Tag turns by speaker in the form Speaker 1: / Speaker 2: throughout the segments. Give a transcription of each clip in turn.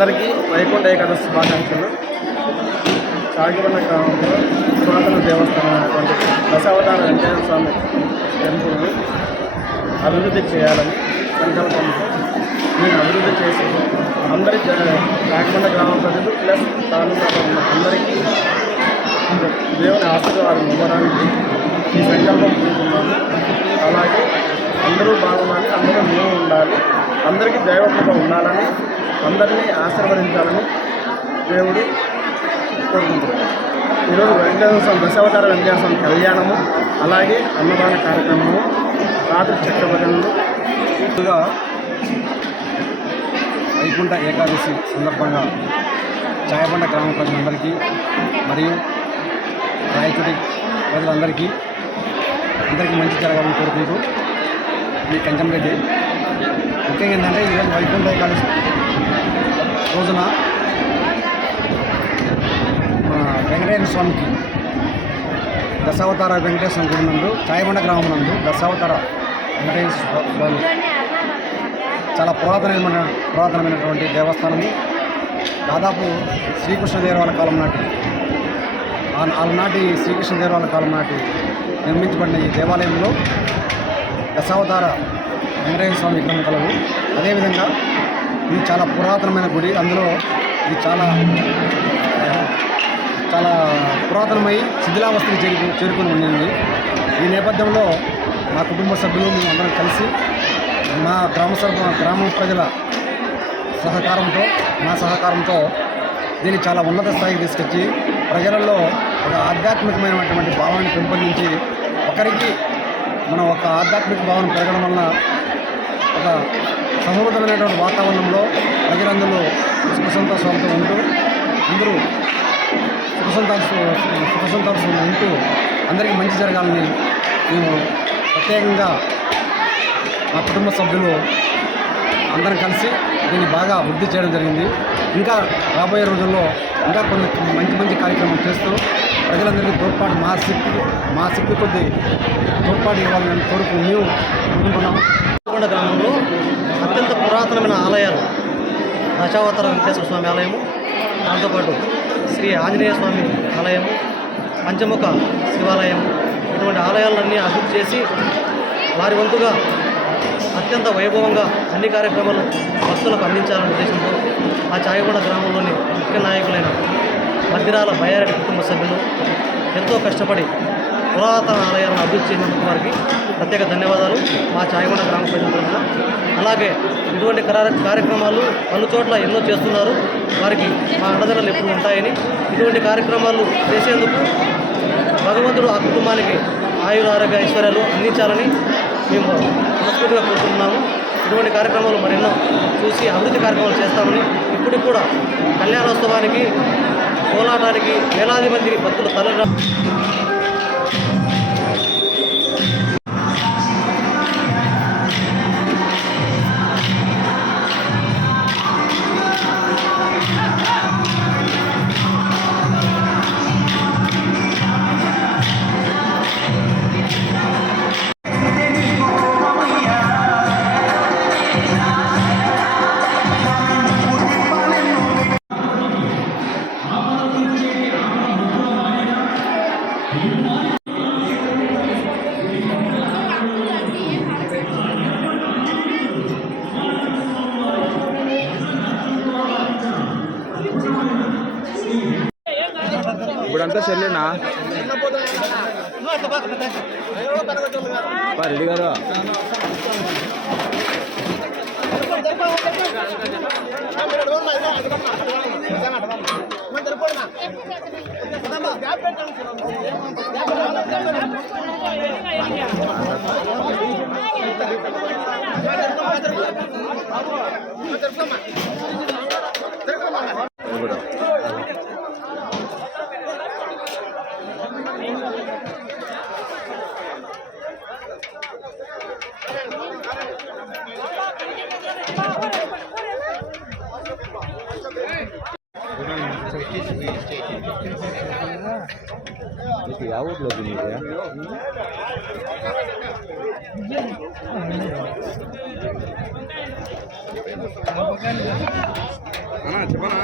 Speaker 1: అందరికీ వైకుంఠ ఏకాదశి శుభాకాంక్షలు. కాకిబండ గ్రామంలో పురాతన దేవస్థానం అయినటువంటి దశావతార వెంకటేశ్వర స్వామి టెంపుల్ని అభివృద్ధి చేయాలని సంకల్పం. నేను అభివృద్ధి చేసి అందరి జ- గ్రామ ప్రజలు ప్లస్ తాలూకాలో ఉన్న అందరికీ దేవుని ఆశీర్వాదం ఇవ్వడానికి ఈ సంకల్పం తీసుకున్నాము. అలాగే అందరూ బాగుండాలి అందరికీ దైవకృప ఉండాలని అందరినీ ఆశీర్వదించాలని దేవుడు కోరుకుంటున్నాడు. ఈరోజు వెంకటేశ్వర స్వామి దశావతార వెంకటేశ్వర స్వామి కళ్యాణము అలాగే అన్నదాన కార్యక్రమము రాత్రి చక్రవర్ణలు
Speaker 2: వైకుంఠ ఏకాదశి సందర్భంగా చాయబండ గ్రామ ప్రజలందరికీ మరియు రాయచుడి ప్రజలందరికీ అందరికీ మంచి జరగాలని కోరుకుంటూ మీ కంచంరెడ్డి ముఖ్యంగా ఏంటంటే ఈరోజు వైకుంఠ ఏకాదశి రోజున మన వెంకటేశ్వర స్వామికి దశావతార వెంకటేశ్వర గుడి నందు చాయబండ గ్రామం నందు దశావతార వెంకటేశ్వర స్వామి చాలా పురాతనమైన పురాతనమైనటువంటి దేవస్థానము. దాదాపు శ్రీకృష్ణదేవరాల కాలం నాటి ఆనాటి శ్రీకృష్ణదేవరాల కాలం నాటి నిర్మించబడిన ఈ దేవాలయంలో దశావతార వెంకటేశ్వర స్వామి విగ్రహం కలవు అదేవిధంగా ఇది చాలా పురాతనమైన గుడి. అందులో ఇది చాలా చాలా పురాతనమై శిథిలావస్థకి చేరుకు చేరుకుని ఉండింది. ఈ నేపథ్యంలో మా కుటుంబ సభ్యులు మేము అందరం కలిసి మా గ్రామ సర్ప గ్రామ ప్రజల సహకారంతో మా సహకారంతో దీన్ని చాలా ఉన్నత స్థాయికి తీసుకొచ్చి ప్రజలలో ఒక ఆధ్యాత్మికమైనటువంటి భావాన్ని పెంపొందించి ఒకరికి మనం ఒక ఆధ్యాత్మిక భావన పెరగడం వలన ఒక సహృదమైనటువంటి వాతావరణంలో ప్రజలందరూ సుఖ సంతోషాలతో ఉంటూ అందరూ సుఖ సంతోష సుఖ ఉంటూ అందరికీ మంచి జరగాలని మేము ప్రత్యేకంగా మా కుటుంబ సభ్యులు అందరం కలిసి దీన్ని బాగా వృద్ధి చేయడం జరిగింది. ఇంకా రాబోయే రోజుల్లో ఇంకా కొన్ని మంచి మంచి కార్యక్రమాలు చేస్తూ ప్రజలందరికీ తోడ్పాటు మా శక్తి మా శక్తి కొద్దీ తోడ్పాటు ఇవ్వాలని కోరుకు మేము అనుకుంటున్నాం.
Speaker 3: కొండ గ్రామంలో అత్యంత పురాతనమైన ఆలయాలు దశావతార వెంకటేశ్వర స్వామి ఆలయము దాంతోపాటు శ్రీ ఆంజనేయ స్వామి ఆలయము పంచముఖ శివాలయం ఇటువంటి ఆలయాలన్నీ అభివృద్ధి చేసి వారి వంతుగా అత్యంత వైభవంగా అన్ని కార్యక్రమాలు భక్తులకు అందించాలనే ఉద్దేశంతో ఆ చాయగూడ గ్రామంలోని ముఖ్య నాయకులైన మద్దిరాల బయ్యారెడ్డి కుటుంబ సభ్యులు ఎంతో కష్టపడి పురాతన ఆలయాలను అభివృద్ధి చేసినందుకు వారికి ప్రత్యేక ధన్యవాదాలు. మా చాయగొండ గ్రామ ప్రజల అలాగే ఇటువంటి కార్యక్రమాలు పలు చోట్ల ఎన్నో చేస్తున్నారు. వారికి మా అండదండలు ఎప్పుడు ఉంటాయని. ఇటువంటి కార్యక్రమాలు చేసేందుకు భగవంతుడు ఆ కుటుంబానికి ఆయుర ఆరోగ్య ఐశ్వర్యాలు అందించాలని మేము మనస్ఫూర్తిగా కోరుకుంటున్నాము. ఇటువంటి కార్యక్రమాలు మరెన్నో చూసి అభివృద్ధి కార్యక్రమాలు చేస్తామని ఇప్పటికి కూడా కళ్యాణోత్సవానికి కోలాటానికి వేలాది మంది భక్తులు తరలి
Speaker 1: ఇప్పుడంతా చెల్లినా రెడ్డి గారు ఆ ఊర్లో తినేదా అన్నా చెప్పనా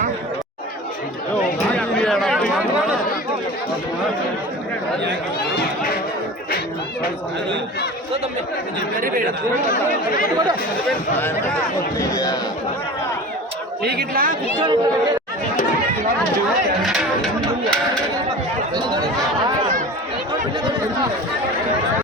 Speaker 3: నీకు ఇట్లా కూర్చోరు. Đừng có đi.